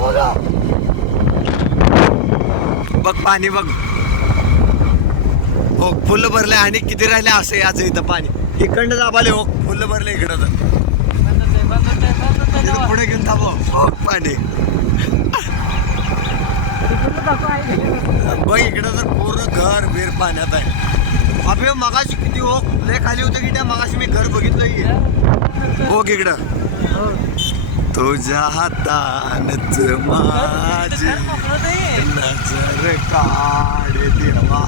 बघा बघ पाणी बघ. हो फुल भरले आणि किती राहिले असं याचं इथं पाणी. इकडनं दाबाले हो फुल भरले इकडं तर. पुढे घेऊन थांबव. हो पाणी. बघ इकडं तर पूर्ण घर बीर पाण्यात आहे. अभि हो, मगाशी किती हो लय खाली होतं की त्या मगाशी मी घर बघितलं की हो इकडं. तुझ्या हातानच माझी नजर काढ देवा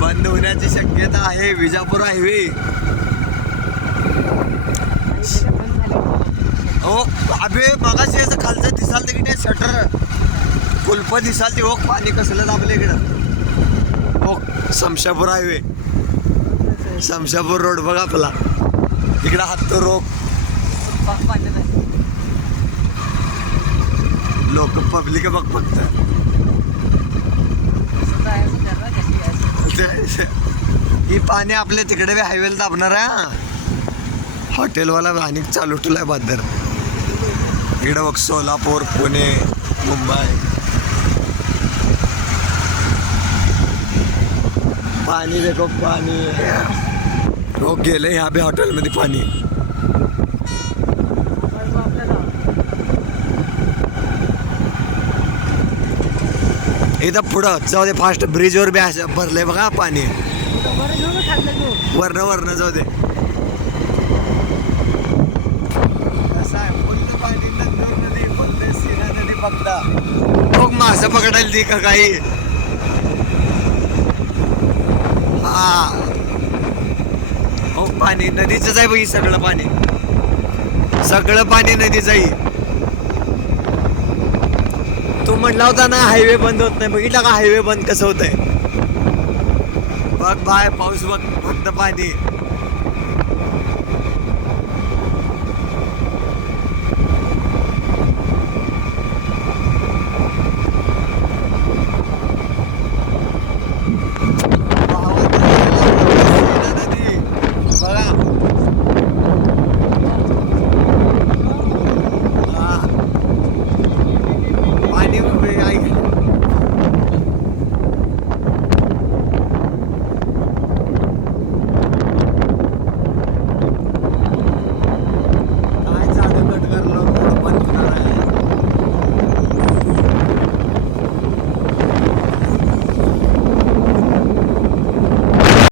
बंद होण्याची शक्यता आहे विजापूर हायवे. ओ अबे मगाशी याचं खालचं दिसाल तिकडे की शटर कुल्प दिसाल ते हो पाणी कसलं दाबलं इकडं. हो समशापूर हायवे. समशापूर रोड बघा आपला. इकडं हात रोग लोक पब्लिक बघ फक्त ही पाणी आपल्या तिकडे हायवेला दाबणार आहे हॉटेलवाला आणि चालू ठेवलाय बादर. इकडे बघ सोलापूर पुणे मुंबई. पाणी देखो पाणी. हो गेले ह्या बी हॉटेलमध्ये पाणी. इथं पुढं जाऊ दे फास्ट ब्रिजवर बी असं भरलंय बघा पाणी. वरण वरण जाऊ दे. कसं आहे पाणी नदी मग मासं पकडायला ती का काही. हा. हो पाणी नदीच आहे बघ सगळं पाणी. सगळं पाणी नदीच आहे. तू म्हटला होता ना हायवे बंद होत नाही. बघितला का हायवे बंद कसं होतंय? बघ बाय पाऊस बघ फक्त पाणी.